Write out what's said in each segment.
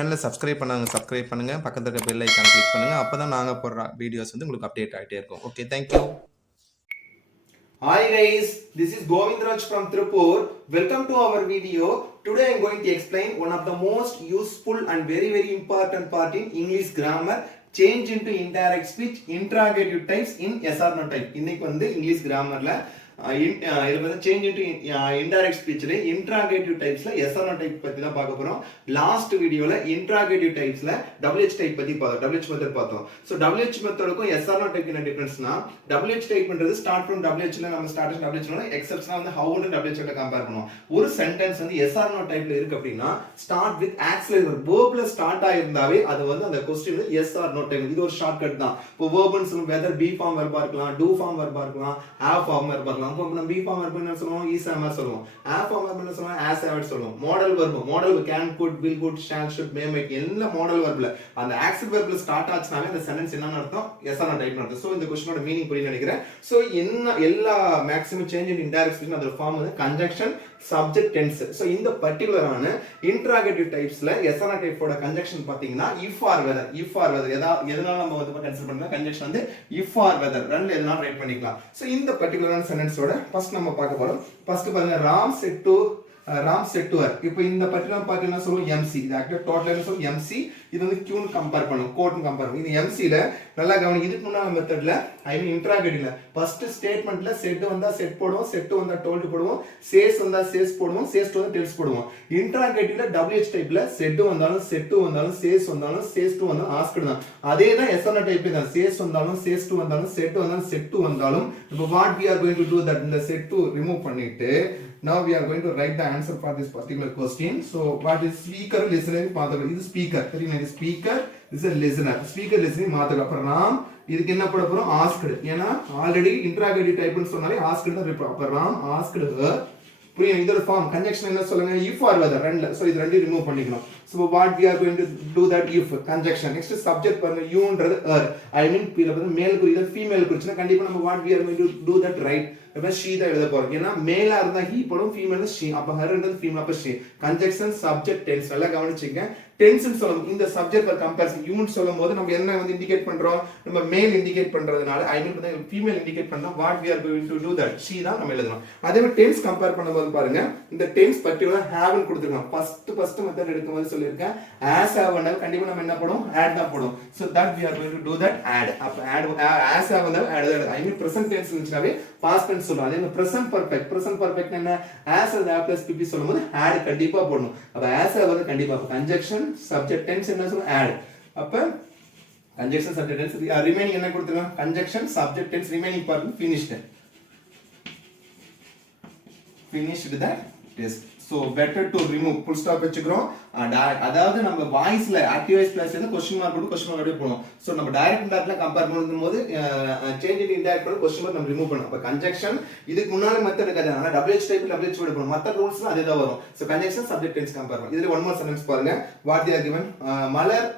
சேனலை சப்ஸ்கிரைப் பண்ணுங்கள் பக்கத்தில் இருக்க பெல் ஐக்கான் கிளிக் பண்ணுங்கள் அப்போ தான் நாங்கள் போடுற வீடியோஸ் வந்து உங்களுக்கு அப்டேட் ஆகிட்டே இருக்கும். Okay, thank you. Hi guys, this is Govindraj from Tripur. Welcome to our video. Today I am going to explain one of the most useful and very important part in English grammar. Change into indirect speech, interrogative types in yes or no type. இன்னைக்கு வந்து English கிராமர்ல இது வந்து change into indirect ஸ்பீச்ல interrogative டைப்ஸ்ல yes or no type பத்தி தான் பார்க்க போறோம். லாஸ்ட் வீடியோல இன்ட்ராகேட்டிவ் டைப்ஸ்ல WH டைப் பத்தி பார்த்தோம். WH மெத்தட் பார்த்தோம். சோ WH மெத்தடுக்கும் எஸ் ஆர் நோ டைப் என்ன டிஃபரன்ஸ்னா WH டைப்ன்றது ஸ்டார்ட் ஃப்ரம் WHல நம்ம ஸ்டார்ட் ஃப்ரம் WHல எக்ஸெப்ஷனா வந்து how னு WH ல கம்பேர் பண்ணுவோம். ஒரு சென்டென்ஸ் வந்து எஸ் ஆர் நோ டைப்ல இருக்கு அப்படினா ஸ்டார்ட் வித் ஆக்சிலரி வெர்ப்ல ஸ்டார்ட் ஆயிருந்தாவே அது வந்து அந்த क्वेश्चन வந்து எஸ் ஆர் நோ டைப். இது ஒரு ஷார்ட்கட் தான். இப்போ வெர்ப்னு சொல்லும் வெதர் பி ஃபார்ம் வெர்பா இருக்கலாம், டு ஃபார்ம் வெர்பா இருக்கலாம், ஹேவ் ஃபார்ம் வெர்பா இருக்கலாம். நம்ம பி ஃபார்ம் வெர்ப் என்ன சொல்லுவோம், இஸ் am சொல்லுவோம். ஹேவ் ஃபார்ம் வெர்ப் என்ன சொல்லுவோம், as have சொல்லுவோம். Model verb can could will could shall should may make எல்லா மாடல் வெர்ப்ல அந்த ஆக்சில் வெர்ப்ல ஸ்டார்ட் ஆச்சுனாவே அந்த சென்டென்ஸ் என்னன்னு அர்த்தம், எஸ் ஆர் நோ டைப்னு அர்த்தம். சோ இந்த क्वेश्चनோட மீனிங் புரியும்னு நினைக்கிறேன். சோ என்ன எல்லா maximum change in indirect speech அதோட ஃபார்ம் வந்து கன்ஜங்ஷன், சப்ஜெக்ட், டென்ஸ். சோ இந்த பர்టిక్యులரான இன்ட்ராகேட்டிவ் டைப்ஸ்ல எஸ் ஆர் நோ டைப்போட கன்ஜங்ஷன் பாத்தீங்கன்னா if or whether எதனால நம்ம வந்து கன்சிடர் பண்ணா கன்ஜங்ஷன் வந்து if or whether ரெண்டுல எதனால ரைட் பண்ணிக்கலாம். சோ இந்த பர்టిక్యులரான சென்டென்ஸோட ஃபர்ஸ்ட் நம்ம பார்க்க போறோம். ஃபர்ஸ்ட் பாருங்க ராம் செட் டு ஹர். இப்போ இந்த பர்టిక్యులர் பார்ட் என்ன சொல்லுவோம், MC. இது ஆக்சுவலா டோட்டல் என்ன சொல்லுவோம், MC. இது வந்து Q ன்னு கம்பேர் பண்ணுவோம், கோட் ன்னு கம்பேர் பண்ணுவோம். இது MC ல நல்லா கவனி. இதுக்கு முன்னால மெத்தட்ல ஐ மீன் இன்ட்ராகேட்டிவ்ல ஃபர்ஸ்ட் ஸ்டேட்மென்ட்ல செட் வந்தா செட் போடுவோம், செட் வந்தா டோல்ட் போடுவோம், சேஸ் வந்தா சேஸ் போடுவோம், சேஸ் வந்தா டெல்ஸ் போடுவோம். இன்ட்ராகேட்டிவ்ல WH டைப்ல செட் வந்தாலும் சேஸ் வந்தாலும் சேஸ் டு வந்தாலும் ஆஸ்க்டு தான். அதே தான் எஸ் ஆர் நோ டைப் தான். சேஸ் வந்தாலும் சேஸ் டு வந்தாலும் செட் வந்தாலும் இப்போ what we are going to do that இந்த செட் டு ரிமூவ் பண்ணிட்டு now we are going to write the answer for this particular question. So what is speaker listener பாத்தோம். இது speaker தெரியுமா, இது speaker, this is listener. Speaker listening மாத்தலாம். அப்புறம் ராம் இதுக்கு என்ன போட போறோம், ஆஸ்க்டு. ஏனா ஆல்ரெடி இன்ட்ராகேட்டிவ் டைப்னு சொன்னாலே ஆஸ்க்டு தான் இருப்போம். அப்ப ராம் ஆஸ்க்டு her. புரியும், இதோட ஃபார்ம் கன்ஜங்ஷன் என்ன சொல்லுங்க, if or whether ரெண்டுல. சோ இது ரெண்டையும் ரிமூவ் பண்ணிக்கணும். So what we are going to do that if conjunction. Next subject பாருங்க, you ன்றது her. I mean பீல வந்து மேல் குறி, இது ஃபீமேல் குறிச்சுனா கண்டிப்பா நம்ம what we are going to do that right. அப்ப she தான் எழுத போறோம். ஏனா மேலா இருந்தா he போடும், ஃபீமேல் she. அப்ப her ன்றது ஃபீமேல், அப்ப she. கன்ஜங்ஷன், சப்ஜெக்ட், டென்ஸ் நல்லா கவனிச்சுங்க. டென்ஸ் னு சொல்லும் இந்த சப்ஜெக்ட் பர் கம்பேரிசன் யூ னு சொல்லும்போது நம்ம என்ன வந்து இன்டிகேட் பண்றோம், நம்ம மேல் இன்டிகேட் பண்றதுனால ஐ மீன் வந்து ஃபீமேல் இன்டிகேட் பண்ணா what we are going to do that she தான் நம்ம எழுதணும். அதே மாதிரி டென்ஸ் கம்பேர் பண்ணும்போது பாருங்க இந்த டென்ஸ் பர்టిక్యులர் have னு கொடுத்திருக்காங்க. ஃபர்ஸ்ட் மெத்தட் எடுக்கும்போது சொல்லிருக்கேன் as have னா கண்டிப்பா நம்ம என்ன போடுவோம், add தான் போடுவோம். so that we are going to do that add. அப்ப add as have னா add ஐ மீன் பிரசன்ட் டென்ஸ் இருந்துச்சுனாவே past tense சொல்லுவோம். அதே மாதிரி present perfect என்ன as and have plus pp சொல்லும்போது add கண்டிப்பா போடணும். அப்ப as have வந்து கண்டிப்பா conjunction, subject, tense என்ன சொல்லுவோம், add. அப்ப conjunction, subject, tense remaining என்ன கொடுத்திருக்காங்க, conjunction, subject, tense remaining part finished the test. So better to remove full stop வெச்சுக்கிறோம். அதாவது நம்ம வாய்ஸ்ல ஆக்டிவ் வாய்ஸ் பிளஸ் வந்து क्वेश्चन மார்க் போட்டு क्वेश्चन மார்க் அப்படியே போடுவோம். சோ நம்ம டைரக்ட் இன்டைரக்ட்ல கம்பேர் பண்ணும்போது சேஞ்ச் இன் இன்டைரக்ட் பண்ணி क्वेश्चन மார்க் நம்ம ரிமூவ் பண்ணோம். அப்ப கன்ஜங்ஷன் இதுக்கு முன்னால மெத்தட் இருக்காது. ஆனா WH டைப் WH வேர்ட் போடுவோம். மத்த ரூல்ஸ்ல அதே தான் வரும். So conjunction, subject, tense compare பண்ணுவோம். இதுல ஒன் மோர் சென்டென்ஸ் பாருங்க. What they are given, Malar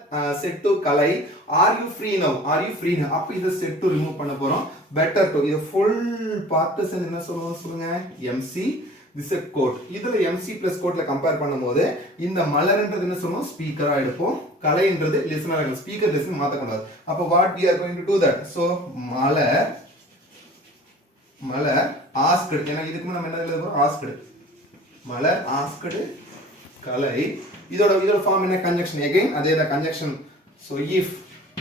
said to Kalai are you free now. அப்ப இத செட் டு ரிமூவ் பண்ண போறோம். better to இது ஃபுல் பார்ட்டிஷன் என்ன சொல்லுங்க, MC. this is quote. இதுல MC plus quoteல கம்பேர் பண்ணும்போது இந்த மலர்ன்றது என்ன சொல்லுவோம், ஸ்பீக்கரா எடுப்போம். கலைன்றது லிசனரா எடுப்போம். ஸ்பீக்கர் லிசன் மாத்த கூடாது. அப்ப what we are going to do that. so Malar asked. ஏனா இதுக்கு நம்ம என்ன எழுத போறோம், asked. மலர் asked கலை. இதோட ஃபார்ம் என்ன, கன்ஜங்ஷன். again அதே தான் conjunction. so if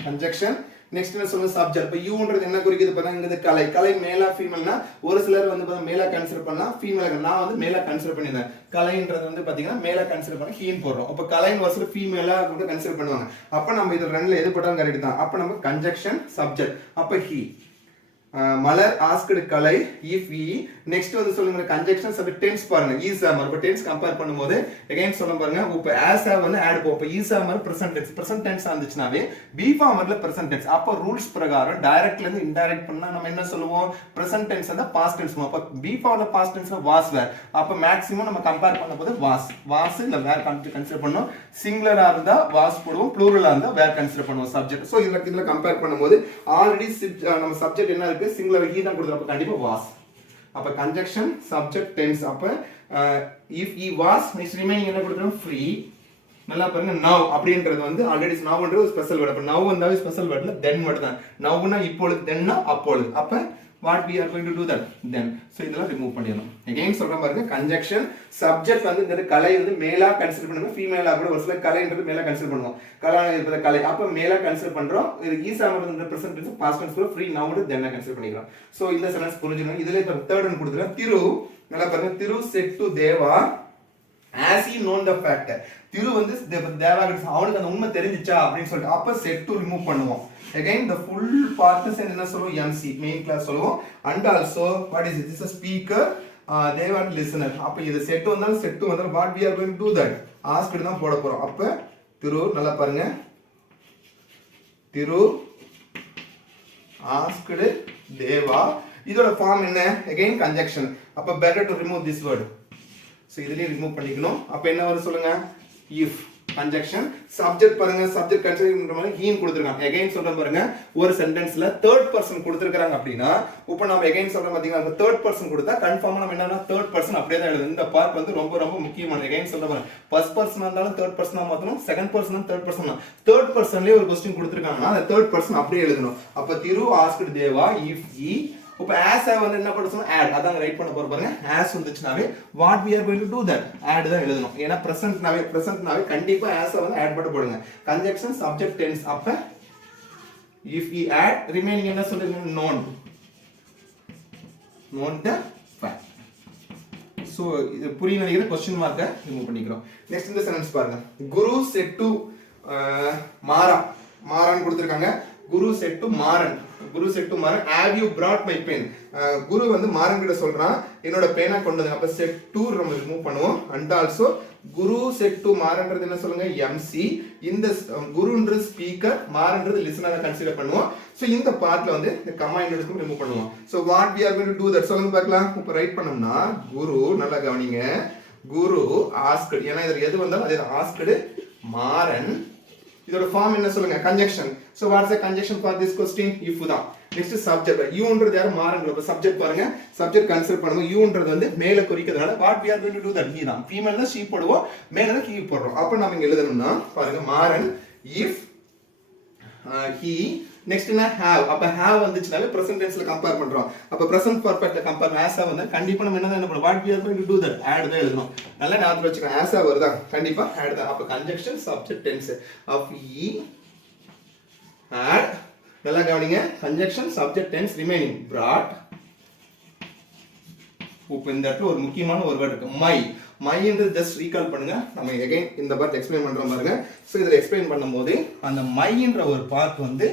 conjunction. Next என்ன சொல்லுங்க, சப்ஜெக்ட். இப்ப யூ ன்றது என்ன குறிக்குது பாருங்க, இங்க கலை மேலா ஃபீமேல்னா ஒரு சிலர் வந்து பாத்தீங்கன்னா மேலா கன்சிடர் பண்ணா ஃபீமேல். நான் வந்து மேலா கன்சிடர் பண்ணிருந்தேன். கலைன்றது வந்து பாத்தீங்கன்னா மேலா கன்சிடர் பண்ணி ஹீன் போடுறோம். அப்ப கலைன் வர்ஸ்ல ஃபீமேலா கூட கன்சிடர் பண்ணுவாங்க. அப்ப நம்ம இது ரெண்டுல எது போட்டாலும் கரெக்ட் தான். அப்ப நம்ம கன்ஜங்ஷன், சப்ஜெக்ட். அப்ப he. Malar asked Kalai if he. Next வந்து சொல்லுங்க கன்ஜங்ஷன், சப்ஜெக்ட், டென்ஸ் பாருங்க is am. அப்ப டென்ஸ் கம்பேர் பண்ணும்போது அகைன் சொல்ல பாருங்க. இப்ப as have வந்து ஆட் போகும். இப்ப is am பிரசன்ட் டென்ஸ் ஆந்துச்சுனாவே பி ஃபார்ம்ல பிரசன்ட் டென்ஸ். அப்ப ரூல்ஸ் பிரகாரம் டைரக்ட்ல இருந்து இன்டைரக்ட் பண்ணா நம்ம என்ன சொல்லுவோம், பிரசன்ட் டென்ஸ் அந்த பாஸ்ட் டென்ஸ். அப்ப பி ஃபார்ம்ல பாஸ்ட் டென்ஸ்ல was were. அப்ப மேக்ஸிமம் நம்ம கம்பேர் பண்ணும்போது was இல்ல were கன்சிடர் பண்ணோம். சிங்குலரா இருந்தா was போடுவோம், ப்ளூரலா இருந்தா were கன்சிடர் பண்ணுவோம் சப்ஜெக்ட். சோ இதுல கம்பேர் பண்ணும்போது ஆல்ரெடி நம்ம சப்ஜெக்ட் என்ன சிங்குலர் he தான் கொடுத்திருப்போம். கண்டிப்பா was. அப்ப conjunction, subject, tense. அப்ப if he was, next remaining என்ன கொடுத்திருக்கோம், free. நல்லா பாருங்க நவ் அப்படின்றது வந்து ஆல்ரெடி நவ்ன்றது ஒரு ஸ்பெஷல் வேர்ட். அப்ப நவ் வந்தாவே ஸ்பெஷல் வேர்ட்ல தென் வேர்ட் தான். நவ்னா இப்பொழுது, தென்னா அப்பொழுது. அப்ப what we are going to do that then. So இதெல்லாம் ரிமூவ் பண்ணிடணும். again சொல்றேன் பாருங்க, conjunction subject வந்து இந்த கலை வந்து மேலா கன்சிடர் பண்ணுங்க, ஃபீமேலா கூட ஒரு சில கலைன்றது மேலா கன்சிடர் பண்ணுவோம். கலை இருப்பத கலை, அப்ப மேலா கன்சிடர் பண்றோம். இது ஈஸா வந்து present tense past tense free now then consider பண்ணிக்கலாம். சோ இந்த சென்டென்ஸ் புரிஞ்சுக்கணும். இதுல இப்ப தேர்ட் ஒன் கொடுத்துறேன். திரு, நல்லா பாருங்க, திரு said to Deva as he known the fact. திரு வந்து தேவா அவனுக்கு அந்த உண்மை தெரிஞ்சிச்சா அப்படின்னு சொல்லிட்டு அப்ப செட் டு ரிமூவ் பண்ணுவோம். again the full partition என்ன சொல்லுவோம், mc மெயின் கிளாஸ் சொல்லுவோம். and also what is it, this is a speaker, Deva and listener. அப்ப இது செட் வந்தாலும் செட் வந்தாலும் what we are going to do that asked தான் போட போறோம். அப்ப திரு, நல்லா பாருங்க, திரு asked தேவா, இதோட ஃபார்ம் என்ன, again conjunction. அப்ப better to remove this word. So இதுலயும் ரிமூவ் பண்ணிக்கணும். அப்ப என்ன வரும் சொல்லுங்க, if conjunction. subject பாருங்க, subject consider பண்ற மாதிரி he கொடுத்திருக்காங்க. again சொல்றேன் பாருங்க, ஒரு சென்டென்ஸ்ல third person கொடுத்திருக்காங்க அப்படினா இப்போ நாம again சொல்றோம் பாத்தீங்களா, அந்த third person கொடுத்தா கன்ஃபார்மா நம்ம என்னன்னா third person அப்படியே தான் எழுதணும். இந்த பார்ட் வந்து ரொம்ப ரொம்ப முக்கியமானது. again சொல்றேன் பாருங்க, first person இருந்தாலும் third person ஆ மாத்தணும், second person ஆ third person ஆ. third personலயே ஒரு क्वेश्चन கொடுத்திருக்காங்கன்னா அந்த third person அப்படியே எழுதணும். அப்ப திரு asked தேவா if he, இப்போ as வந்து என்ன பண்ண சொன்னா add, அதான் ரைட் பண்ண போறோம் பாருங்க. as வந்துச்சுனாவே what we are going to do that add தான் எழுதணும். ஏனா presentனாவே கண்டிப்பா as வந்து add பண்ண போடுங்க. conjunction subject tense. அப்ப if we add remaining என்ன சொல்றீங்க, known the fact. சோ இது புரியல நினைக்கிற क्वेश्चन மார்க்க ரிமூவ் பண்ணிக்கிறோம். நெக்ஸ்ட் இந்த சென்டென்ஸ் பாருங்க, குரு said to மாறன் கொடுத்திருக்காங்க. குரு said to Maran, Guru said to Maran have you brought my pen. குரு வந்து மாறன் கிட்ட சொல்றான் என்னோட பேனா கொண்டு வந்து. அப்ப said to நம்ம ரிமூவ் பண்ணுவோம். and also Guru said to மாறன்றது என்ன சொல்லுங்க, mc. இந்த குருன்றது ஸ்பீக்கர், மாறன்றது லிசனரை கன்சிடர் பண்ணுவோம். சோ இந்த பார்ட்ல வந்து இந்த கமா இன்வெர்ஸ்க்கும் ரிமூவ் பண்ணுவோம். So what we are going to do that சொல்லுங்க பார்க்கலாம். இப்போ ரைட் பண்ணோம்னா குரு, நல்லா கவனிங்க, குரு asked, ஏனா இதுல எது வந்தாலும் அது asked மாறன். இதோட ஃபார்ம் என்ன சொல்லுங்க, conjunction. so what is the conjunction for this question, if தான். next subject, you ன்றது யார், மாறன். அப்ப subject பாருங்க, subject கன்சிடர் பண்ணுவோம். you ன்றது வந்து மேல குறிக்கிறதுனால what we are going to do that he தான். female னா she போடுவோம், male னா he போடுறோம். அப்ப நாம இங்க எழுதணும்னா பாருங்க, மாறன் if he, next என்ன have. அப்ப have வந்துச்சுனாலே present tenseல கம்பேர் பண்றோம். அப்ப present perfectல கம்பேர் as வந்து கண்டிப்பா நம்ம என்ன பண்ணணும், what we are going to do that add தான் எழுதணும். நல்லா ஞாபகம் வச்சுக்கோங்க, as வருதா கண்டிப்பா add தான். அப்ப conjunction subject tense of he add, நல்லா கவனிங்க, conjunction subject tense remaining brought. இப்போ இந்த இடத்துல ஒரு முக்கியமான ஒரு வேர்ட் இருக்கு, மை. மைன்றது ஜஸ்ட் ரீகால் பண்ணுங்க, நம்ம again இந்த பார்ட் எக்ஸ்பிளைன் பண்றோம் பாருங்க. சோ இத எக்ஸ்பிளைன் பண்ணும்போது அந்த மைன்ற ஒரு பார்ட் வந்து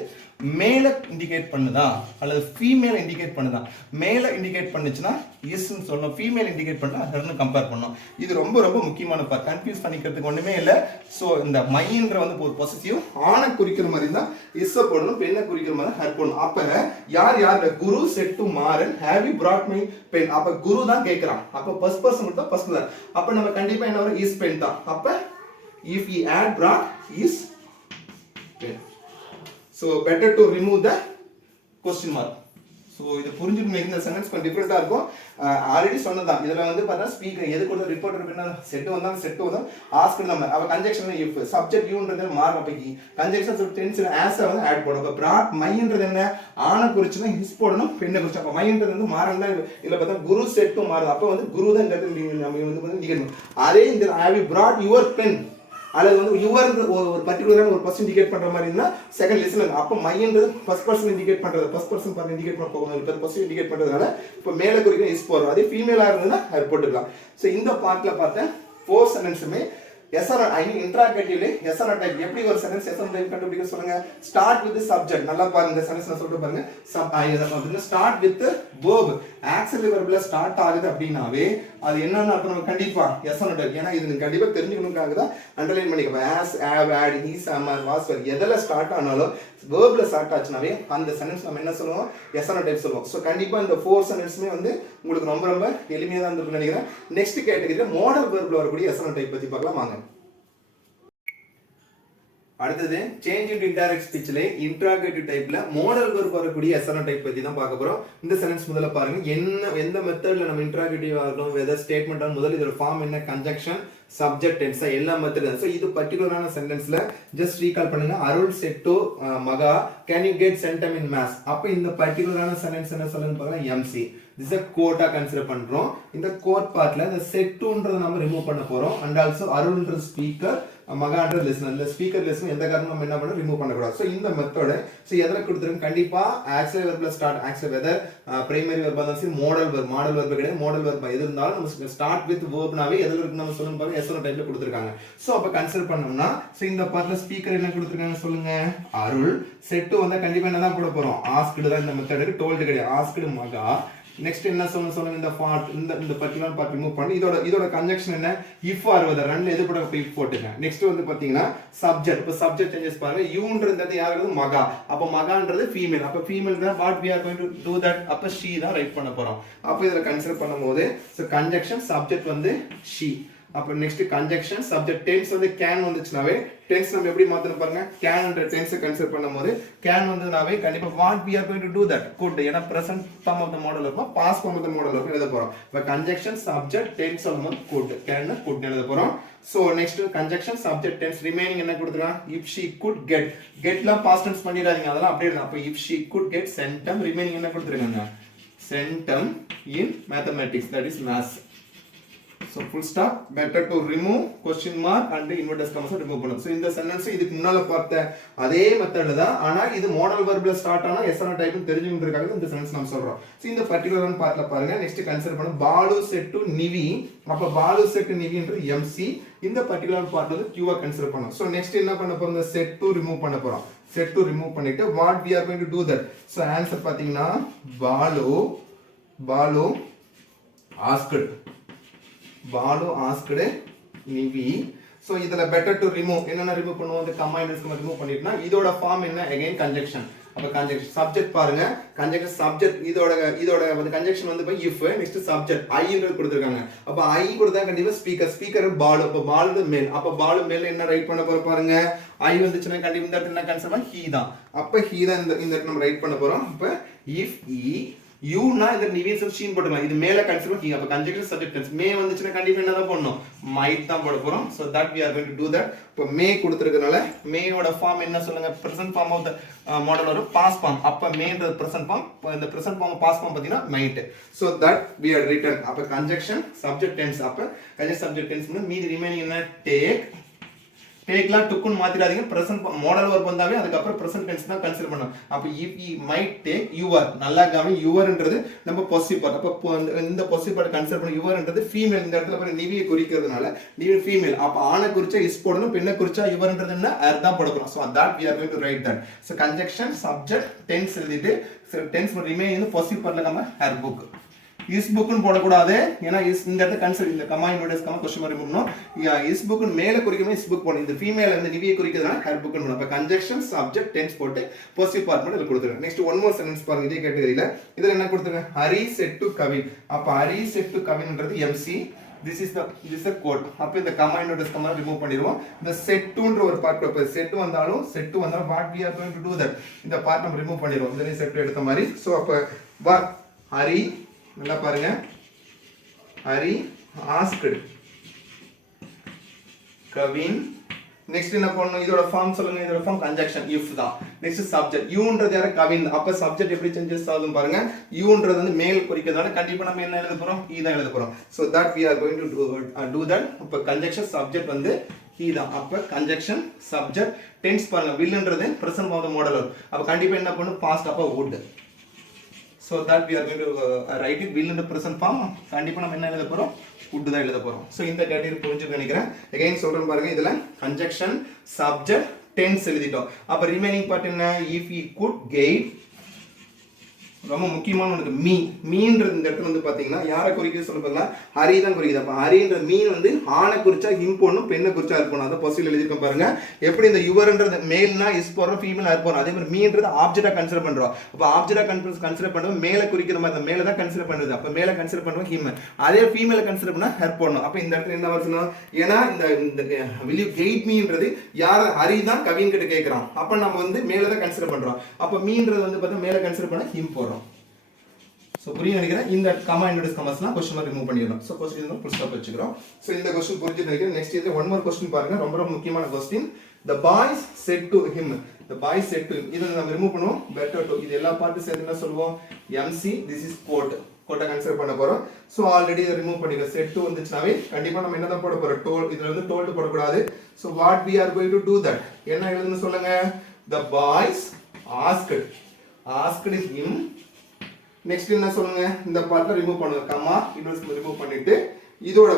மேல இண்டிகேட் பண்ணுதா அல்லது ஃபீமேல் இண்டிகேட் பண்ணுதா. மேல இண்டிகேட் பண்ணுச்சுன்னா இஸ் னு சொல்லணும், ஃபீமேல் இண்டிகேட் பண்ணா அதன்னு கம்பேர் பண்ணனும். இது ரொம்ப ரொம்ப முக்கியமான பார்ட், கன்ஃபியூஸ் பண்ணிக்கிறதுக்கு ஒண்ணுமே இல்ல. சோ இந்த மைன்ற வந்து ஒரு பொசசிவ், ஆணை குறிக்கிற மாதிரி தான் இஸ் போடணும், பெண்ணை குறிக்கிற மாதிரி ஹர் போடணும். அப்ப யார் குரு said to Maran have you brought my pen. அப்ப குரு தான் கேக்குறான், அப்ப ஃபர்ஸ்ட் பர்சன் கொடுத்தா ஃபர்ஸ்ட் தான். அப்ப நம்ம கண்டிப்பா என்ன வரும், is pen தான். அப்ப if he had brought is pen. So better to remove the question mark. So இது புரிஞ்சுக்கணும். இந்த சென்டென்ஸ் கொஞ்சம் டிஃபரெண்டா இருக்கும். ஆல்ரெடி சொன்னதான், இதுல வந்து பார்த்தா ஸ்பீக்கர் எது கொடுத்த ரிப்போர்ட்டர் பின்னா செட் வந்தாலும் செட் வந்தாலும் ஆஸ்க் நம்ம அவ கன்ஜெக்ஷன் if சப்ஜெக்ட் யூன்றது மார்க். அப்ப கன்ஜெக்ஷன் டென்ஸ் ஆஸ் வந்து ஆட் போடும். அப்ப brought மைன்றது என்ன, ஆன குறிச்சுனா இஸ் போடணும், பெண்ணை குறிச்சு. அப்ப மைன்றது வந்து மாறன் தான். இல்ல பார்த்தா குரு செட் டு மாறும். அப்ப வந்து குரு தான் இந்த நம்ம வந்து இண்டிகேட். அதே இந்த have you brought your pen, அல்லது வந்து யுவர் ஒரு பர்టిక్యులரான ஒரு பர்சன் இண்டிகேட் பண்ற மாதிரி இருந்தா செகண்ட் லிசனர். அப்ப மைன்றது ஃபர்ஸ்ட் பர்சன் இண்டிகேட் பண்றது, ஃபர்ஸ்ட் பர்சன் பார்த்து இண்டிகேட் பண்ண போகும், தேர்ட் பர்சன் இண்டிகேட் பண்றதுனால இப்ப மேல குறிக்க இஸ் போறோம். அதே ஃபீமேலா இருந்ததுன்னா அது போட்டுக்கலாம். சோ இந்த பார்ட்ல பார்த்தா ஃபோர் சென்டென்ஸுமே எஸ்ஆர் ஐ மீன் இன்ட்ராகேட்டிவ்ல எஸ்ஆர் டைப். எப்படி ஒரு சென்டென்ஸ் எஸ்ஆர் டைப் கண்டுபிடிக்க சொல்லுங்க, ஸ்டார்ட் வித் சப்ஜெக்ட். நல்லா பாருங்க, இந்த சென்டென்ஸ் நான் சொல்லிட்டு பாருங்க. அப்படினா ஸ்டார்ட் வித் verb, ஆக்சிலரி வெர்ப்ல ஸ்டார்ட் ஆகுது அப்படினாவே அது என்னன்னு அர்த்தம், நம்ம கண்டிப்பா எஸ்ஆர் டைப். ஏனா இது நீங்க கண்டிப்பா தெரிஞ்சுக்கணும்க்காக தான் அண்டர்லைன் பண்ணிக்க. as, have, had, he, am, was, were எதல ஸ்டார்ட் ஆனாலும் வெர்ப்ல ஸ்டார்ட் ஆச்சுனாவே அந்த சென்டென்ஸ் நம்ம என்ன சொல்லுவோம், எஸ்ஆர் டைப் சொல்லுவோம். சோ கண்டிப்பா இந்த ஃபோர் சென்டென்ஸ்மே வந்து உங்களுக்கு ரொம்ப ரொம்ப எளிமையா தான் இருக்கும்னு நினைக்கிறேன். நெக்ஸ்ட் கேட்டகரியில மாடல் வெர்ப்ல வரக்கூடிய எஸ்ஆர் டைப் பத்தி பார்க்கலாம் வாங்க. அடுத்தது சேஞ்ச் இன்டு இன்டைரக்ட் ஸ்பீச்ல இன்டராகேட்டிவ் டைப்ல மோடல் வெர்ப் வரக்கூடிய எஸ்என்ஆர் டைப் பத்தி தான் பார்க்க போறோம். இந்த சென்டென்ஸ் முதல்ல பாருங்க. எந்த மெத்தட்ல நம்ம இன்டராகேட்டிவ் ஆகணும், வெதர் ஸ்டேட்மெண்ட் ஆன் முதல்ல இதோட ஃபார்ம் என்ன, கன்ஜங்ஷன், சப்ஜெக்ட், டென்ஸ் எல்லா மெத்தட். சோ இது பர்టిక్యులரான சென்டென்ஸ்ல ஜஸ்ட் ரீகால் பண்ணுங்க. அருள் செட் டு மகா can you get centum in maths. அப்ப இந்த பர்టిక్యులரான சென்டென்ஸ் என்ன சொல்லுங்க பார்க்கலாம், MC. this is a quote consider பண்றோம். இந்த கோட் பார்ட்ல இந்த செட் டுன்றத நம்ம ரிமூவ் பண்ண போறோம். அண்ட் ஆல்சோ அருள்ன்ற ஸ்பீக்கர், மகான்ற லிசனர். இந்த ஸ்பீக்கர் லிசனர் எந்த காரணம் நம்ம என்ன பண்ண ரிமூவ் பண்ண கூடாது. சோ இந்த மெத்தட் சோ எதல கொடுத்துருங்க, கண்டிப்பா ஆக்சிலரி வெர்ப்ல ஸ்டார்ட். ஆக்சிலரி வெதர் பிரைமரி வெர்பா இருந்தாலும் சரி, மாடல் வெர்ப் கிடையாது, மாடல் வெர்ப் எது இருந்தாலும் நம்ம ஸ்டார்ட் வித் வெர்ப்னாவே எதுல இருக்கு நம்ம சொல்லணும் பாருங்க, எஸ்என்ஆர் டைப்ல கொடுத்திருக்காங்க. சோ அப்ப கன்சிடர் பண்ணோம்னா சோ இந்த பார்ட்ல ஸ்பீக்கர் என்ன கொடுத்திருக்காங்க சொல்லுங்க, அருள். செட் டு வந்தா கண்டிப்பா என்ன தான் போட போறோம், ஆஸ்க்டு தான் இந்த மெத்தடுக்கு, டோல்டு கிடையாது, ஆஸ்க்டு மகா. நெக்ஸ்ட் என்ன சொல்லுங்க, இந்த பார்ட் இந்த பர்టిక్యులர் பார்ட் ரிமூவ் பண்ணி இதோட கன்ஜங்ஷன் என்ன, if or whether ரெண்டுல எது போட if போட்டுங்க. நெக்ஸ்ட் வந்து பாத்தீங்கன்னா சப்ஜெக்ட். இப்ப சப்ஜெக்ட் சேஞ்சஸ் பாருங்க. யூன்றது யாருக்கு, மகா. அப்ப மகான்றது ஃபீமேல். அப்ப ஃபீமேல் தான் what we are going to do that. அப்ப she தான் ரைட் பண்ண போறோம். அப்ப இதல கன்சிடர் பண்ணும்போது சோ கன்ஜங்ஷன் சப்ஜெக்ட் வந்து she. அப்ப நெக்ஸ்ட் கன்ஜங்ஷன் சப்ஜெக்ட். டென்ஸ் வந்து can வந்துச்சுனாவே டென்ஸ் நம்ம எப்படி மாத்தணும் பாருங்க. can என்ற டென்ஸ் கன்சிடர் பண்ணும்போது can வந்துனாவே கண்டிப்பா what we are going to do that could. ஏனா present form of the model இருக்கும், past form of the model இருக்கும் எழுத போறோம். இப்ப conjunction subject tense சொல்லும்போது could, can could எழுத போறோம். so next conjunction subject tense remaining என்ன கொடுத்திருக்கான், if she could get ல past tense பண்ணிடாதீங்க, அதெல்லாம் அப்படியே இருக்கு. அப்ப if she could get centum, remaining என்ன கொடுத்திருக்காங்க, centum in mathematics, that is maths. so full stop. better to remove question mark and inverted commas remove பண்ணனும். so இந்த சென்டென்ஸ் இதுக்கு முன்னால பார்த்த அதே மெத்தட்ல தான், ஆனா இது மாடல் வெர்ப்ல ஸ்டார்ட் ஆனா எஸ்என்ஆர் டைப் தெரிஞ்சுக்கிறதுக்காக இந்த சென்டென்ஸ் நம்ம சொல்றோம். so இந்த பர்టిక్యులர் பார்ட்ல பாருங்க. நெக்ஸ்ட் கன்சிடர் பண்ண பாலு செட் டு நிவி. அப்ப பாலு செட் டு நிவின்றது எம்சி. இந்த பர்టిక్యులர் பார்ட் வந்து கியூவா கன்சிடர் பண்ணனும். so நெக்ஸ்ட் என்ன பண்ண போறோம், செட் டு ரிமூவ் பண்ண போறோம். செட் டு ரிமூவ் பண்ணிட்டு what we are going to do that. so answer பாத்தீங்கன்னா பாலு asked நிவி. so இதல better to remove என்னன்னா ரிமூவ் பண்ணுவோம், அந்த கமா இன்வெர்ஸ் ரிமூவ் பண்ணிட்டோம்னா இதோட ஃபார்ம் என்ன, again conjunction. அப்ப conjunction சப்ஜெக்ட் பாருங்க, conjunction சப்ஜெக்ட் இதோட வந்து conjunction வந்து if next subject I ன்றது கொடுத்திருக்காங்க. அப்ப I கொடுத்தா கண்டிப்பா ஸ்பீக்கர் பாலு. அப்ப பாலு மேல். அப்ப பாலு மேல் என்ன ரைட் பண்ண போறோம் பாருங்க, I வந்துச்சுனா கண்டிப்பா இந்த என்ன கன்செப்ட் he தான். அப்ப he தான் இந்த நம்ம ரைட் பண்ண போறோம். அப்ப if he you னா இந்த நிவின் சப்ஸ்டின் போட்டுக்கலாம். இது மேல கன்சிடர் பண்ணி அப்ப கன்ஜங்ஷன் சப்ஜெக்ட் டென்ஸ் மே வந்துச்சுனா கண்டிப்பா என்ன தான் பண்ணனும், might தான் போட போறோம். so that we are going to do that. இப்ப மே கொடுத்திருக்கனால மேயோட ஃபார்ம் என்ன சொல்லுங்க, present form of the model or past form. அப்ப மேன்றது present form, இந்த present form past form பாத்தீங்கன்னா might. so that we are written. அப்ப conjunction subject tense. அப்ப conjunction subject tense மீதி remaining என்ன, டேக்லாம் டுக்குன்னு மாத்திராதீங்க. பிரசன்ட் மாடல் வெர்ப் வந்தாவே அதுக்கு அப்புறம் பிரசன்ட் டென்ஸ் தான் கன்சிடர் பண்ணணும். அப்ப if he might take your, நல்லா கவனி, யுவர்ன்றது நம்ம பொசிட்டிவ் பார்ட். அப்ப இந்த பொசிட்டிவ் பார்ட் கன்சிடர் பண்ண யுவர்ன்றது ஃபீமேல். இந்த இடத்துல பாருங்க நிவியை குறிக்கிறதுனால நிவி ஃபீமேல். அப்ப ஆணை குறிச்சா இஸ் போடணும், பெண்ணை குறிச்சா யுவர்ன்றது என்ன ஆர் தான் போட போறோம். so that we are going to write that. so conjunction subject tense எழுதிட்டு tense remain in the positive partல நம்ம her book. இஸ் புக்னு போடக்கூடாது, ஏன்னா இந்த இடத்துல கன்சிடர் இந்த கமா இன்வெர்டஸ் கமா கொஸ்டின் மார்க் பண்ணனும். இஸ் புக்னு மேல குறிக்கணும், இஸ் புக் போடணும். இந்த ஃபீமேல் வந்து நிவியை குறிக்கிறதுனால ஹர் புக்னு போடணும். அப்ப கன்ஜங்ஷன் சப்ஜெக்ட் டென்ஸ் போட்டு பாசிட்டிவ் பார்ட் மட்டும் இதுல கொடுத்துருங்க. நெக்ஸ்ட் ஒன் மோர் சென்டென்ஸ் பாருங்க, இதே கேட்டகரியில இதுல என்ன கொடுத்துருங்க, ஹரி செட் டு கவின். அப்ப ஹரி செட் டு கவின்ன்றது MC. this is a quote. அப்ப இந்த கமா இன்வெர்டஸ் கமா ரிமூவ் பண்ணிடுவோம். இந்த செட் டுன்ற ஒரு பார்ட் செட் வந்தாலும் what we are going to do that இந்த பார்ட் நம்ம ரிமூவ் பண்ணிடுவோம். இதனை செட் எடுத்த மாதிரி. சோ அப்ப ஹரி நல்லா பாருங்க, ஹரி asked கவின். நெக்ஸ்ட் என்ன பண்ணனும், இதோட ஃபார்ம் சொல்லுங்க. இதோட ஃபார்ம் conjunction if தான். நெக்ஸ்ட் சப்ஜெக்ட் யூன்றது யார, கவின். அப்ப சப்ஜெக்ட் எப்படி சேஞ்சஸ் ஆகும் பாருங்க. யூன்றது வந்து மேல் குறிக்கிறதால கண்டிப்பா நம்ம என்ன எழுத போறோம், he தான் எழுத போறோம். so that we are going to do that. அப்ப conjunction subject வந்து he தான். அப்ப conjunction subject tense பாருங்க, willன்றது present form of the model. அப்ப கண்டிப்பா என்ன பண்ணனும், past. அப்ப would. so that we are going to write it will in the present form. கண்டிப்பா நம்ம என்ன எழுத போறோம், would தான் எழுத போறோம். so இந்த கேட்டகரி புரிஞ்சுக்க நினைக்கிறேன். again சொல்றேன் பாருங்க, இதல conjunction subject tense எழுதிட்டோம். அப்ப ரிமைனிங் பார்ட் என்ன, if he could get ரொம்ப முக்கியமான உனக்கு மீன்றது இந்த இடத்துல வந்து பாத்தீங்கன்னா யாரை குறிக்குது சொல்லுங்க, ஹரி தான் குறிக்குது. அப்ப ஹரின்ற மீன் வந்து ஆணை குறிச்சா ஹிம் போடணும், பெண்ணை குறிச்சா ஹர் போடணும். அதை பொசிஷன் எழுதிருக்கோம் பாருங்க. எப்படி இந்த யுவர்ன்றது மேல்னா இஸ் போறோம், ஃபீமேல் ஹர் போறோம். அதே மாதிரி மீன்றது ஆப்ஜெக்டா கன்சிடர் பண்றோம். அப்ப ஆப்ஜெக்டா கன்சிடர் பண்ணுவோம், மேல குறிக்கிற மாதிரி மேல தான் கன்சிடர் பண்ணுது. அப்ப மேல கன்சிடர் பண்ணுவோம் ஹிம், அதே ஃபீமேல கன்சிடர் பண்ணா ஹர் போடணும். அப்ப இந்த இடத்துல என்ன வரணும், ஏன்னா இந்த will you guide meன்றது யார் ஹரி தான் கவின் கிட்ட கேக்குறான். அப்ப நம்ம வந்து மேல தான் கன்சிடர் பண்றோம். அப்ப மீன்றது வந்து பார்த்தா மேல கன்சிடர் பண்ணா ஹிம் போறோம். சோ புரிய நினைக்கிறேன். இந்த கமா இன்வெர்ஸ் கமாஸ்லாம் क्वेश्चन மார்க் ரிமூவ் பண்ணிடலாம். சோ क्वेश्चन இதுல ஃபுல் ஸ்டாப் வச்சுக்கிறோம். சோ இந்த क्वेश्चन புரிஞ்சு நினைக்கிறேன். நெக்ஸ்ட் இது ஒன் மோர் क्वेश्चन பாருங்க, ரொம்ப ரொம்ப முக்கியமான question. the boys said to him, the boys said to him, இத நம்ம ரிமூவ் பண்ணுவோம். better to, இது எல்லா பார்ட் சேர்த்து என்ன சொல்லுவோம், mc, this is quote, quote consider பண்ண போறோம். சோ ஆல்ரெடி இத ரிமூவ் பண்ணிக்க. said to வந்துச்சுனாவே கண்டிப்பா நம்ம என்ன தான் போட போறோம், told. இதுல வந்து told போட கூடாது. so what we are going to do that, என்ன எழுதுன்னு சொல்லுங்க, the boys asked him. Next என்ன சொல்லுங்க, இந்த பார்ட்ல ரிமூவ் பண்ணுங்க, கமா இன்வெர்ஸ் ரிமூவ் பண்ணிட்டு இதோட